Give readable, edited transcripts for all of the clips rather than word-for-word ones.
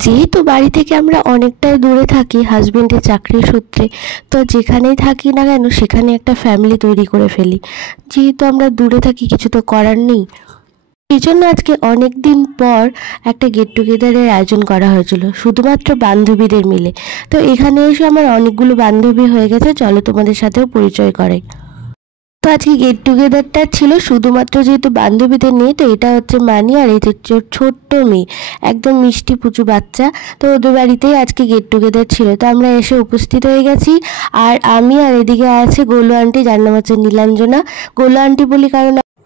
যেহেতু বাড়ি থেকে আমরা অনেকটাই দূরে থাকি হাজবেন্ডের চাকরির সূত্রে, তো যেখানেই থাকি না কেন সেখানে একটা ফ্যামিলি তৈরি করে ফেলি। যেহেতু আমরা দূরে থাকি, কিছু তো করার নেই। এই জন্য আজকে অনেক দিন পর একটা গেট টুগেদারের আয়োজন করা হয়েছিল, শুধুমাত্র বান্ধবীদের মিলে। তো এখানে এসে আমার অনেকগুলো বান্ধবী হয়ে গেছে, চলো তোমাদের সাথেও পরিচয় করাই। তো আজকে গেট টুগেদারটা ছিল শুধুমাত্র যেহেতু বান্ধবীদের নিয়ে, তো এটা হচ্ছে মানি আর এই যে ছোট্ট মেয়ে, একদম মিষ্টি পুচু বাচ্চা। তো ওদের বাড়িতেই আজকে গেট টুগেদার ছিল। তো আমরা এসে উপস্থিত হয়ে গেছি। আর আমি আর এদিকে আছে গোলু আন্টি, যার নাম হচ্ছে নীলাঞ্জনা। গোলু আন্টি বলি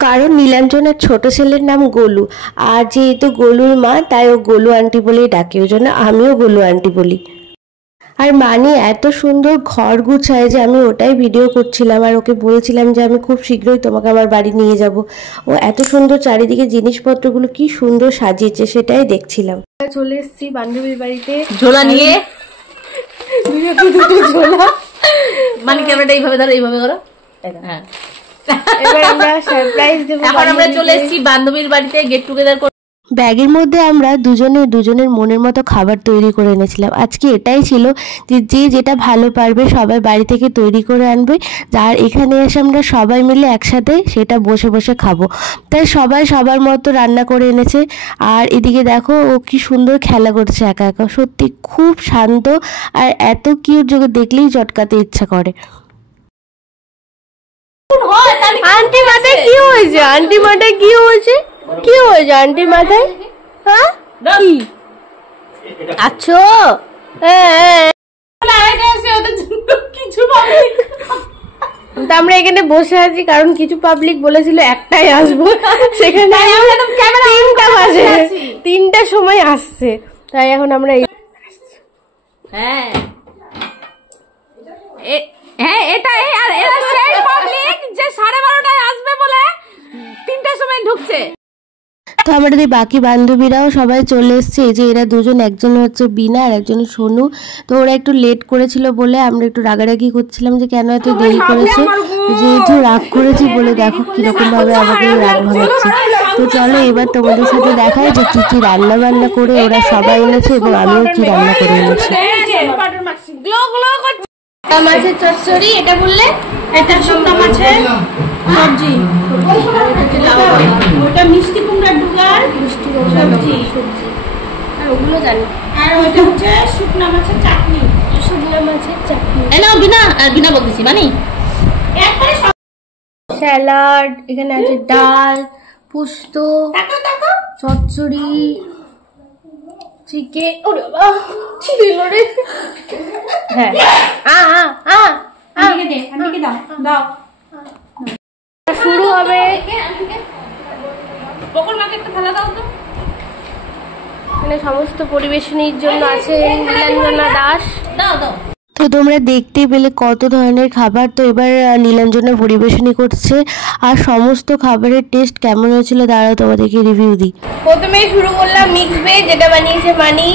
কারণ নীলাঞ্জনার ছোট ছেলের নাম গোলু, আর যেহেতু গোলুর মা তাই ও গোলু আন্টি বলেই ডাকে, ওই জন্য আমিও গোলু আন্টি বলি। আর মানি এত সুন্দর ঘর গুছায় যে আমি ওটাই ভিডিও করছিলাম, আর ওকে বলছিলাম যে আমি খুব শীঘ্রই তোমাকে আমার বাড়ি নিয়ে যাব। ও এত সুন্দর চারিদিকে জিনিসপত্রগুলো কি সুন্দর সাজিয়েছে সেটাই দেখছিলাম। চলে এসেছি বান্ধবীর বাড়িতে ঝোলা নিয়ে। দুটো ঝোলা। মানে ক্যামেরাটা এইভাবে ধরো, এইভাবে করো। হ্যাঁ, এবার আমরা সারপ্রাইজ দেব। এখন আমরা চলে এসেছি বান্ধবীর বাড়িতে গেট টুগেদার। ব্যাগের মধ্যে আমরা দুজনের মনের মতো খাবার তৈরি করে এনেছিলাম। আজকে এটাই ছিল যে যে যেটা ভালো পারবে সবাই বাড়ি থেকে তৈরি করে আনবে, আর এখানে এসে আমরা সবাই মিলে একসাথে সেটা বসে বসে খাবো। তাই সবাই সবার মতো রান্না করে এনেছে। আর এদিকে দেখো ও কি সুন্দর খেলা করছে একা একা, সত্যি খুব শান্ত আর এত কিউট যে দেখলেই চটকাতে ইচ্ছা করে। আন্টি মাথায় কি হয়েছে? আন্টি মাথায় কি হয়েছে? কি হয়েছে আন্টির মাথায়? হ্যাঁ কি আছো? আমরা এখানে বসে আছি কারণ কিছু পাবলিক বলেছিল একটাই আসবো, সেখানে 3টা বাজে, 3টার সময় আসছে। তাই এখন আমরা হ্যাঁ হ্যাঁ এটাই। আর এরা সেই পাবলিক যে 12:30টায় আসবে বলে 3টার সময় ঢুকছে। তো আমাদের বাকি বান্ধবীরাও সবাই চলে এসছে। এই যে এরা দুজন, একজন হচ্ছে বিনা আর একজন সোনু। তো ওরা একটু লেট করেছিল বলে আমরা একটু রাগারাগি করছিলাম যে কেন এত দেরি করেছে, যেহেতু রাগ করেছি বলে দেখো কিরকম ভাবে আমাকে রাগ ভাঙাচ্ছে। তো চলো এবার তোমাদের সাথে দেখায় যে কি কি রান্না বান্না করে ওরা সবাই এনেছে এবং আমিও কি রান্না করে এনেছি। মাছের চচ্চড়ি, এটা বললে এটা শুকনো মাছের সবজি, ওটা মিষ্টি কুমড়ার ডুগার মিষ্টি সবজি, আর ওগুলো জানি। আর ওটা হচ্ছে শুকনো মাছের চাটনি, শুকনো মাছের চাটনি। এনাও বিনা বলতেছি মানে স্যালাড, এখানে আছে ডাল, পোস্ত, চচ্চড়ি, চিকেন। ওরে বাবা চিকেন রে। হ্যাঁ দাও শুরু হবে। এখানে সমস্ত পরিবেশনের জন্য আছে নীলাঞ্জনা দাস। তো তোমরা দেখতেই পেলে কত ধরনের খাবার। তো এবার নীলাঞ্জনা পরিবেশনই করছে, আর সমস্ত খাবারের টেস্ট কেমন হয়েছিল দাঁড়াও তোমাদেরকে রিভিউ দিই। প্রথমে শুরু করলাম মিক্স ভেজ, যেটা বানিয়েছে মানি।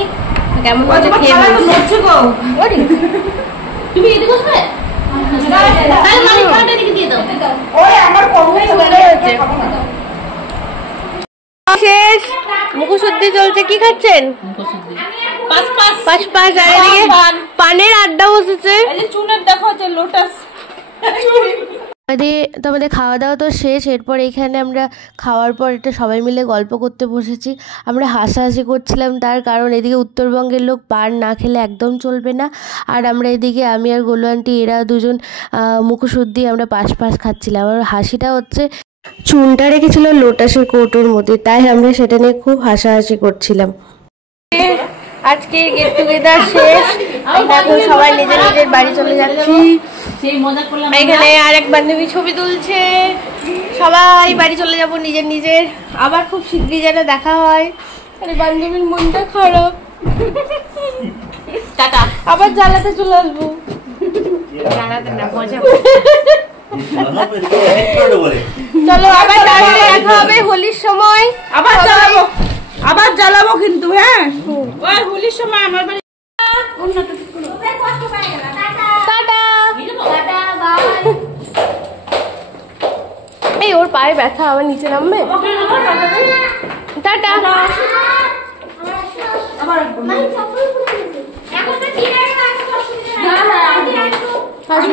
কেমন হচ্ছে খেয়ে তুমি এদিকে বসবে? তাহলে মানি খাওয়াটা এদিকে দিয়ে দাও। ওই আমার কমই হচ্ছে। শেষ, মুখশুদ্ধি চলছে। কি খাচ্ছেন? মুখশুদ্ধি পাঁচ। আর এদিকে পানের আড্ডা বসেছে। চুনের দেখো হচ্ছে লোটাস। তোমাদের খাওয়া দাওয়া তো শেষ। এরপর এখানে আমরা খাওয়ার পর এটা সবাই মিলে গল্প করতে বসেছি। আমরা হাসাহাসি করছিলাম, তার কারণ এদিকে উত্তরবঙ্গের লোক পান না খেলে একদম চলবে না। আর আমরা এদিকে আমি আর গোলু আন্টি এরা দুজন মুখশুদ্ধি আমরা পাশ খাচ্ছিলাম। আর হাসিটা হচ্ছে চুনটা রেখেছিল লোটাসের কৌটোর মধ্যে, তাই আমরা সেটা নিয়ে খুব হাসাহাসি করছিলাম। আজকে গেট টুগেদার শেষ, এখন সবাই নিজের নিজের বাড়ি চলে যাচ্ছি। এখানে আরেক বান্ধবী ছবি তুলছে। সবাই বাড়ি চলে যাব নিজের নিজের। আবার খুব শীঘ্রই যেন দেখা হয়। আরে বান্ধবীর মনটা খারাপ, টাটা। আবার জ্বালাতে চলে আসবো। জ্বালাতে না, মজা। চলো আবার দেখা হবে হোলির সময়। আবার জ্বালাবো কিন্তু। হ্যাঁ ওই হোলির সময় আমার বাড়ি। এই ওর পায়ে ব্যথা, আবার নিচে নামবে। টাটা। আবার মানে চপ্পল খুলে গেছে এখন তো ঠিক আছে, এখন অসুবিধা নাই। হ্যাঁ, হ্যাঁ, আগে একদম। একটু ফার্স্ট